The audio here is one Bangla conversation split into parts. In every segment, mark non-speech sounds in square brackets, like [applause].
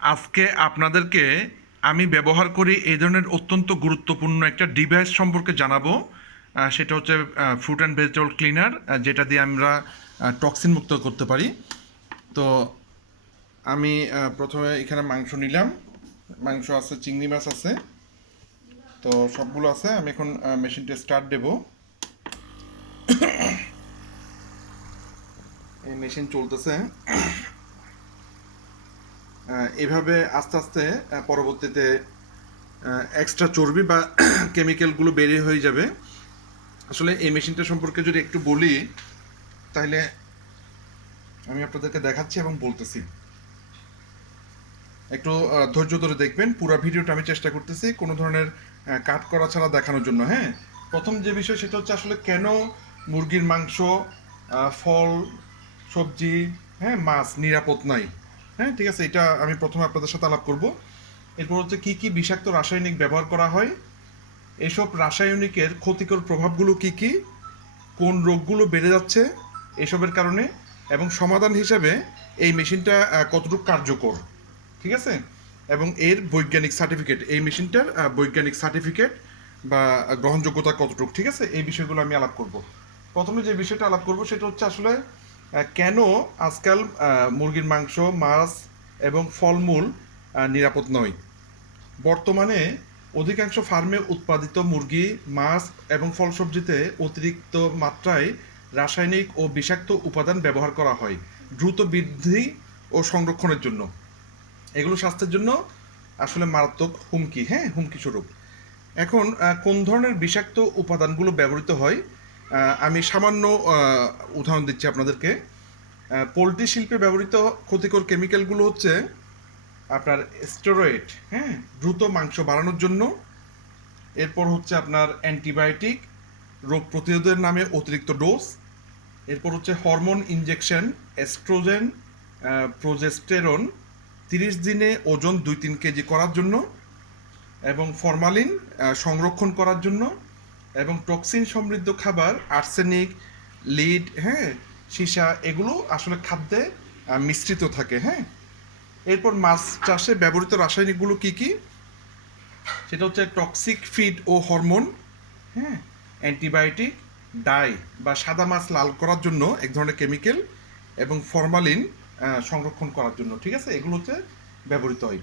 আজকে আপনাদেরকে আমি ব্যবহার করি এই ধরনের অত্যন্ত গুরুত্বপূর্ণ একটা ডিভাইস সম্পর্কে জানাব। সেটা হচ্ছে ফ্রুট অ্যান্ড ভেজিটেবল ক্লিনার যেটা দিয়ে আমরা টক্সিন মুক্ত করতে পারি। তো আমি প্রথমে এখানে মাংস নিলাম। মাংস আছে, চিংড়ি মাছ আছে। তো সবগুলো আছে, আমি এখন মেশিনটা স্টার্ট দেব। এই মেশিন চলতেছে। এভাবে আস্তে আস্তে পরবর্তীতে এক্সট্রা চর্বি বা [clears throat] কেমিক্যালগুলো বেরিয়ে হয়ে যাবে। আসলে এই মেশিনটা সম্পর্কে যদি একটু বলি, তাহলে আমি আপনাদেরকে দেখাচ্ছি এবং বলতেছি। একটু ধৈর্য ধরে দেখবেন, পুরো ভিডিওটা আমি চেষ্টা করতেছি কোনো ধরনের কাট করা ছাড়া দেখানোর জন্য হ্যাঁ? প্রথম যে বিষয় সেটা হচ্ছে আসলে কেন মুরগির মাংস ফল, সবজি হ্যাঁ মাছ নিরাপদ নাই? হ্যাঁ ঠিক আছে, এটা আমি প্রথমে আপনাদের সাথে আলাপ করব। এরপর হচ্ছে কি কি বিষাক্ত রাসায়নিক ব্যবহার করা হয়, এসব রাসায়নিকের ক্ষতিকর প্রভাবগুলো কি কি, কোন রোগগুলো বেড়ে যাচ্ছে এসবের কারণে, এবং সমাধান হিসাবে এই মেশিনটা কতটুকু কার্যকর, ঠিক আছে? এবং এর বৈজ্ঞানিক সার্টিফিকেট, এই মেশিনটার বৈজ্ঞানিক সার্টিফিকেট বা গ্রহণযোগ্যতা কতটুকু, ঠিক আছে? এই বিষয়গুলো আমি আলাপ করব। প্রথমে যে বিষয়টা আলাপ করব, সেটা হচ্ছে আসলে কেন আজকাল মুরগির মাংস, মাছ এবং ফলমূল নিরাপদ নয়? বর্তমানে অধিকাংশ ফার্মে উৎপাদিত মুরগি, মাছ এবং ফল সবজিতে অতিরিক্ত মাত্রায় রাসায়নিক ও বিষাক্ত উপাদান ব্যবহার করা হয়, দ্রুত বৃদ্ধি ও সংরক্ষণের জন্য। এগুলো স্বাস্থ্যের জন্য আসলে মারাত্মক হুমকি হ্যাঁ? হুমকি স্বরূপ এখন কোন ধরনের বিষাক্ত উপাদানগুলো ব্যবহৃত হয়? আমি সামান্য উদাহরণ দিচ্ছি আপনাদেরকে। পোলট্রি শিল্পে ব্যবহৃত ক্ষতিকর কেমিক্যালগুলো হচ্ছে আপনার স্টেরয়েড হ্যাঁ দ্রুত মাংস বাড়ানোর জন্য। এরপর হচ্ছে আপনার অ্যান্টিবায়োটিক, রোগ প্রতিরোধের নামে অতিরিক্ত ডোজ। এরপর হচ্ছে হরমোন ইনজেকশন, এস্ট্রোজেন প্রোজেস্টেরন, তিরিশ দিনে ওজন দুই তিন কেজি করার জন্য এবং ফরমালিন সংরক্ষণ করার জন্য। এবং টক্সিন সমৃদ্ধ খাবার, আর্সেনিক, লিড হ্যাঁ সীসা, এগুলো আসলে খাদ্যে মিশ্রিত থাকে হ্যাঁ। এরপর মাছ চাষে ব্যবহৃত রাসায়নিকগুলো কি কি? সেটা হচ্ছে টক্সিক ফিড ও হরমোন হ্যাঁ অ্যান্টিবায়োটিক, ডাই বা সাদা মাছ লাল করার জন্য এক ধরনের কেমিক্যাল এবং ফরমালিন সংরক্ষণ করার জন্য, ঠিক আছে? এগুলো হচ্ছে ব্যবহৃত হয়।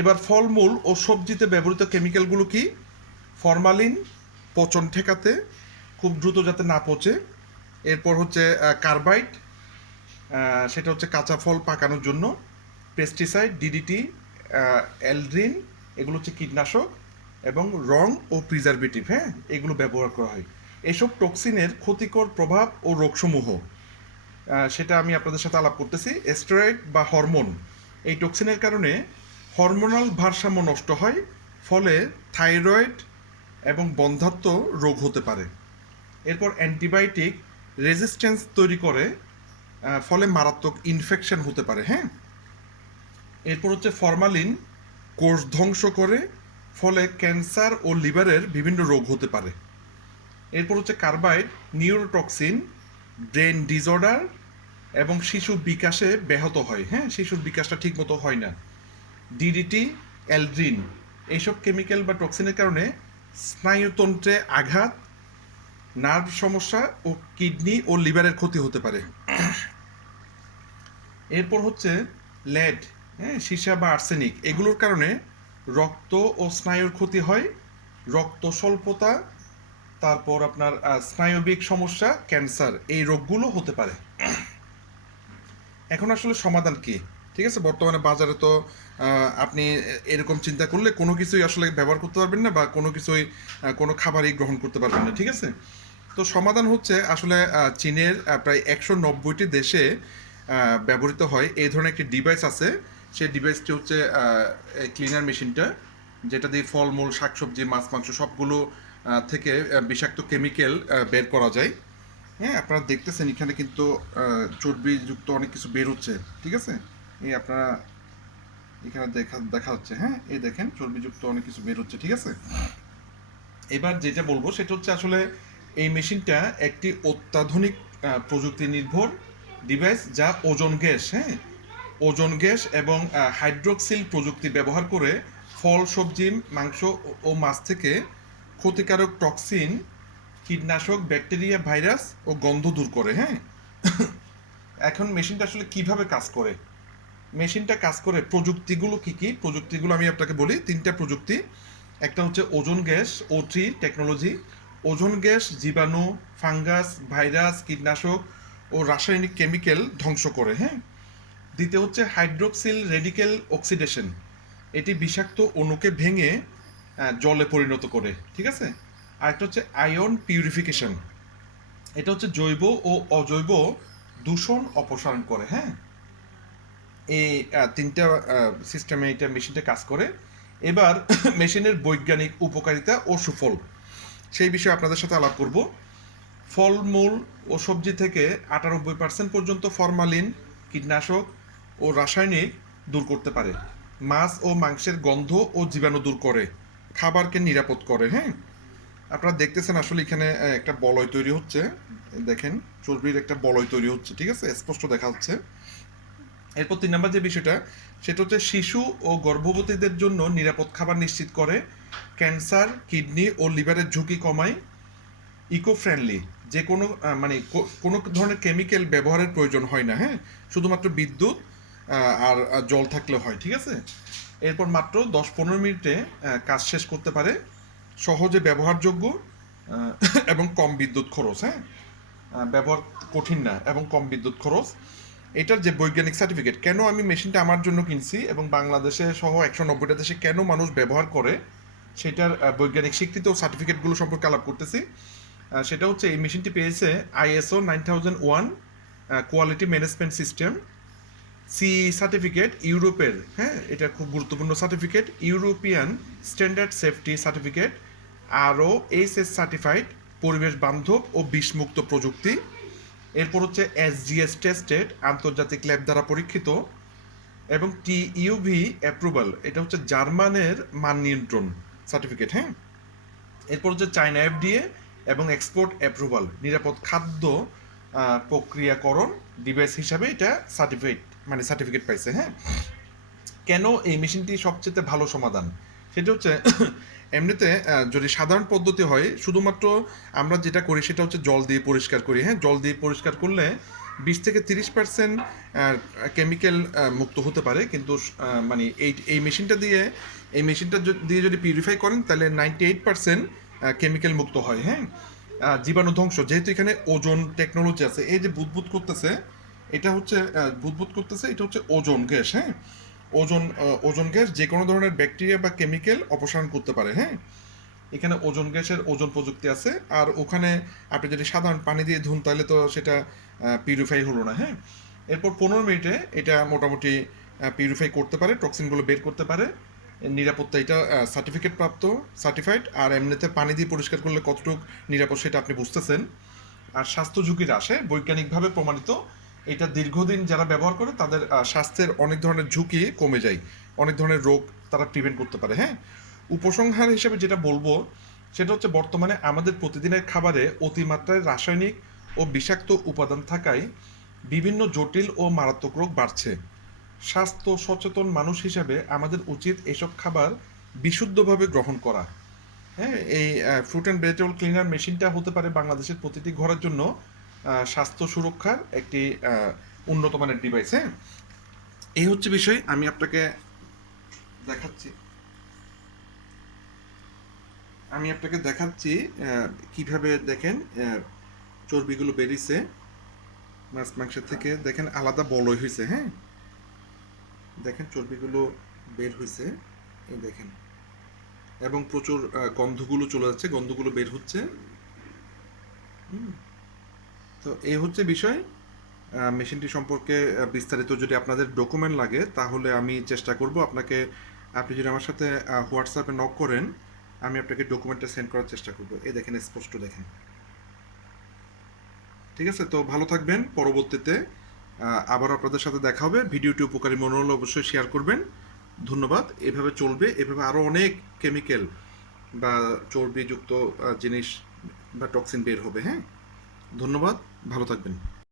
এবার ফলমূল ও সবজিতে ব্যবহৃত কেমিক্যালগুলো কি? ফরমালিন পচন ঠেকাতে খুব দ্রুত যাতে না পচে। এরপর হচ্ছে কার্বাইড সেটা হচ্ছে কাঁচা ফল পাকানোর জন্য। পেস্টিসাইড ডিডিটি এলড্রিন, এগুলো হচ্ছে কীটনাশক এবং রং ও প্রিজারভেটিভ হ্যাঁ? এগুলো ব্যবহার করা হয়। এসব টক্সিনের ক্ষতিকর প্রভাব ও রোগসমূহ সেটা আমি আপনাদের সাথে আলাপ করতেছি। স্টেরয়েড বা হরমোন, এই টক্সিনের কারণে হরমোনাল ভারসাম্য নষ্ট হয়। ফলে থাইরয়েড এবং বন্ধাত্ম রোগ হতে পারে। এরপর অ্যান্টিবায়োটিক রেজিস্ট্যান্স তৈরি করে ফলে মারাত্মক ইনফেকশন হতে পারে হ্যাঁ? এরপর হচ্ছে ফরমালিন কোষ ধ্বংস করে, ফলে ক্যান্সার ও লিভারের বিভিন্ন রোগ হতে পারে। এরপর হচ্ছে কার্বাইড, নিউরোটক্সিন, ব্রেন ডিসঅর্ডার এবং শিশু বিকাশে ব্যাহত হয় হ্যাঁ? শিশুর বিকাশটা ঠিকমতো হয় না। ডিডিটি অ্যালড্রিন, এইসব কেমিক্যাল বা টক্সিনের কারণে স্নায়ুতন্ত্রে আঘাত নার্ভ সমস্যা ও কিডনি ও লিভারের ক্ষতি হতে পারে। এরপর হচ্ছে লেড হ্যাঁ সীসা বা আর্সেনিক এগুলোর কারণে রক্ত ও স্নায়ুর ক্ষতি হয়, রক্ত স্বল্পতা, তারপর আপনার স্নায়বিক সমস্যা ক্যান্সার এই রোগগুলো হতে পারে। এখন আসলে সমাধান কি? ঠিক আছে? বর্তমানে বাজারে তো আপনি এরকম চিন্তা করলে কোনো কিছুই আসলে ব্যবহার করতে পারবেন না বা কোনো কিছুই কোনো খাবারই গ্রহণ করতে পারবেন না, ঠিক আছে? তো সমাধান হচ্ছে আসলে চীনের প্রায় একশো নব্বইটি দেশে ব্যবহৃত হয়। এই ধরনের একটি ডিভাইস আছে। সেই ডিভাইসটি হচ্ছে ক্লিনার মেশিনটা যেটা দিয়ে ফলমূল, শাকসবজি, মাছ, মাংস সবগুলো থেকে বিষাক্ত কেমিক্যাল বের করা যায়। হ্যাঁ আপনারা দেখতেছেন এখানে কিন্তু চর্বিযুক্ত অনেক কিছু বের হচ্ছে, ঠিক আছে? এই আপনারা এখানে দেখা দেখা হচ্ছে হ্যাঁ? এই দেখেন, চর্বিযুক্ত অনেক কিছু বের হচ্ছে, ঠিক আছে? এবার যেটা বলব, সেটা হচ্ছে আসলে এই মেশিনটা একটি অত্যাধুনিক প্রযুক্তি নির্ভর ডিভাইস যা ওজন গ্যাস হ্যাঁ? ওজন গ্যাস এবং হাইড্রোক্সিল প্রযুক্তি ব্যবহার করে ফল, সবজি, মাংস ও- মাছ থেকে ক্ষতিকারক টক্সিন কীটনাশক ব্যাকটেরিয়া ভাইরাস ও গন্ধ দূর করে হ্যাঁ? এখন মেশিনটা আসলে কীভাবে কাজ করে? মেশিনটা কাজ করে প্রযুক্তিগুলো কি কি? প্রযুক্তিগুলো আমি আপনাকে বলি, তিনটা প্রযুক্তি। একটা হচ্ছে ozone gas O three technology ozone gas জীবাণু, ফাঙ্গাস, ভাইরাস, কীটনাশক ও রাসায়নিক কেমিক্যাল ধ্বংস করে হ্যাঁ? দ্বিতীয় হচ্ছে হাইড্রোক্সিল রেডিক্যাল অক্সিডেশন এটি বিষাক্ত অণুকে ভেঙে জলে পরিণত করে, ঠিক আছে? আরেকটা হচ্ছে আয়ন পিউরিফিকেশন এটা হচ্ছে জৈব ও অজৈব দূষণ অপসারণ করে হ্যাঁ? এই তিনটা সিস্টেমে এটা মেশিনটা কাজ করে। এবার [coughs] মেশিনের বৈজ্ঞানিক উপকারিতা ও সুফল, সেই বিষয়ে আপনাদের সাথে আলাপ করব। ফলমূল ও সবজি থেকে আটানব্বই পার্সেন্ট পর্যন্ত ফরমালিন কীটনাশক ও রাসায়নিক দূর করতে পারে। মাছ ও মাংসের গন্ধ ও জীবাণু দূর করে, খাবারকে নিরাপদ করে হ্যাঁ? আপনারা দেখতেছেন আসলে এখানে একটা বলয় তৈরি হচ্ছে। দেখেন, চর্বির একটা বলয় তৈরি হচ্ছে, ঠিক আছে? স্পষ্ট দেখা যাচ্ছে। এরপর তিন নম্বর যে বিষয়টা, সেটা হচ্ছে শিশু ও গর্ভবতীদের জন্য নিরাপদ খাবার নিশ্চিত করে, ক্যান্সার, কিডনি ও লিভারের ঝুঁকি কমায় ইকো ফ্রেন্ডলি যে কোনো মানে কোনো ধরনের কেমিক্যাল ব্যবহারের প্রয়োজন হয় না হ্যাঁ? শুধুমাত্র বিদ্যুৎ আর জল থাকলে হয়, ঠিক আছে? এরপর মাত্র দশ পনেরো মিনিটে কাজ শেষ করতে পারে, সহজে ব্যবহারযোগ্য [laughs] এবং কম বিদ্যুৎ খরচ হ্যাঁ? ব্যবহার কঠিন না, এবং কম বিদ্যুৎ খরচ। এটার যে বৈজ্ঞানিক সার্টিফিকেট কেন আমি মেশিনটা আমার জন্য কিনছি এবং বাংলাদেশে সহ একশো নব্বইটা দেশে কেন মানুষ ব্যবহার করে, সেটার বৈজ্ঞানিক স্বীকৃত সার্টিফিকেটগুলো সম্পর্কে আলাপ করতেছি। সেটা হচ্ছে এই মেশিনটি পেয়েছে ISO nine thousand one quality management system C certificate ইউরোপের হ্যাঁ এটা খুব গুরুত্বপূর্ণ certificate European standard safety certificate আরও এইচ এস সার্টিফাইড পরিবেশ বান্ধব ও বিষমুক্ত প্রযুক্তি। এরপর হচ্ছে এসজিএস টেস্টেড আন্তর্জাতিক ল্যাব দ্বারা পরীক্ষিত এবং টি ইউভি অ্যাপ্রুভাল এটা হচ্ছে জার্মানের মান নিয়ন্ত্রণ সার্টিফিকেট হ্যাঁ? এরপর হচ্ছে চায়না এফডিএ এবং এক্সপোর্ট অ্যাপ্রুভাল নিরাপদ খাদ্য প্রক্রিয়াকরণ ডিভাইস হিসাবে এটা সার্টিফিকেট মানে সার্টিফিকেট পাইছে হ্যাঁ? কেন এই মেশিনটি সবচেয়ে ভালো সমাধান? সেটা হচ্ছে এমনিতে যদি সাধারণ পদ্ধতি হয়, শুধুমাত্র আমরা যেটা করি সেটা হচ্ছে জল দিয়ে পরিষ্কার করি। হ্যাঁ জল দিয়ে পরিষ্কার করলে বিশ থেকে তিরিশ পার্সেন্ট কেমিক্যাল মুক্ত হতে পারে। কিন্তু মানে এই এই মেশিনটা দিয়ে, এই মেশিনটা দিয়ে যদি পিউরিফাই করেন, তাহলে নাইনটি এইট পার্সেন্ট কেমিক্যাল মুক্ত হয়। হ্যাঁ জীবাণু ধ্বংস। যেহেতু এখানে ওজন টেকনোলজি আছে, এই যে বুদবুদ করতেছে, এটা হচ্ছে বুদবুদ করতেছে, এটা হচ্ছে ওজন গ্যাস। হ্যাঁ ওজন ওজন গ্যাস যে কোনো ধরনের ব্যাকটেরিয়া বা কেমিক্যাল অপসারণ করতে পারে হ্যাঁ? এখানে ওজন গ্যাসের ওজন প্রযুক্তি আছে, আর ওখানে আপনি যদি সাধারণ পানি দিয়ে ধুন, তাহলে তো সেটা পিউরিফাই হলো না হ্যাঁ? এরপর পনেরো মিনিটে এটা মোটামুটি পিউরিফাই করতে পারে টক্সিনগুলো বের করতে পারে। নিরাপত্তা এটা সার্টিফিকেট প্রাপ্ত সার্টিফাইড আর এমনিতে পানি দিয়ে পরিষ্কার করলে কতটুকু নিরাপদ সেটা আপনি বুঝতেছেন। আর স্বাস্থ্য ঝুঁকি হ্রাসে বৈজ্ঞানিকভাবে প্রমাণিত এটা দীর্ঘদিন যারা ব্যবহার করে, তাদের স্বাস্থ্যের অনেক ধরনের ঝুঁকি কমে যায়। অনেক ধরনের রোগ তারা প্রিভেন্ট করতে পারে হ্যাঁ? উপসংহার হিসেবে যেটা বলব, সেটা হচ্ছে বর্তমানে আমাদের প্রতিদিনের খাবারে অতিমাত্রায় রাসায়নিক ও বিষাক্ত উপাদান থাকায় বিভিন্ন জটিল ও মারাত্মক রোগ বাড়ছে। স্বাস্থ্য সচেতন মানুষ হিসেবে আমাদের উচিত এসব খাবার বিশুদ্ধভাবে গ্রহণ করা হ্যাঁ? এই ফ্রুট অ্যান্ড ভেজিটেবল ক্লিনার মেশিনটা হতে পারে বাংলাদেশের প্রতিটি ঘরের জন্য স্বাস্থ্য সুরক্ষার একটি উন্নত মানের ডিভাইস হ্যাঁ? এই হচ্ছে বিষয়, আমি আপনাকে দেখাচ্ছি। আমি আপনাকে দেখাচ্ছি কীভাবে দেখেন চর্বিগুলো বেরিয়েছে, মাছ মাংসের থেকে। দেখেন, আলাদা বলয় হয়েছে হ্যাঁ? দেখেন, চর্বিগুলো বের হয়েছে, এই দেখেন। এবং প্রচুর গন্ধগুলো চলে যাচ্ছে, গন্ধগুলো বের হচ্ছে। হুম। তো এই হচ্ছে বিষয়। মেশিনটি সম্পর্কে বিস্তারিত যদি আপনাদের ডকুমেন্ট লাগে, তাহলে আমি চেষ্টা করব আপনাকে, আপনি যদি আমার সাথে হোয়াটসঅ্যাপে নক করেন, আমি আপনাকে ডকুমেন্টটা সেন্ড করার চেষ্টা করব। এই দেখেন, স্পষ্ট দেখেন। ঠিক আছে? তো ভালো থাকবেন। পরবর্তীতে আবার আপনাদের সাথে দেখা হবে। ভিডিওটি উপকারী মনে হলে অবশ্যই শেয়ার করবেন। ধন্যবাদ। এভাবে চলবে। এভাবে আরও অনেক কেমিক্যাল বা চর্বিযুক্ত জিনিস বা টক্সিন বের হবে হ্যাঁ? ধন্যবাদ। ভালো থাকবেন।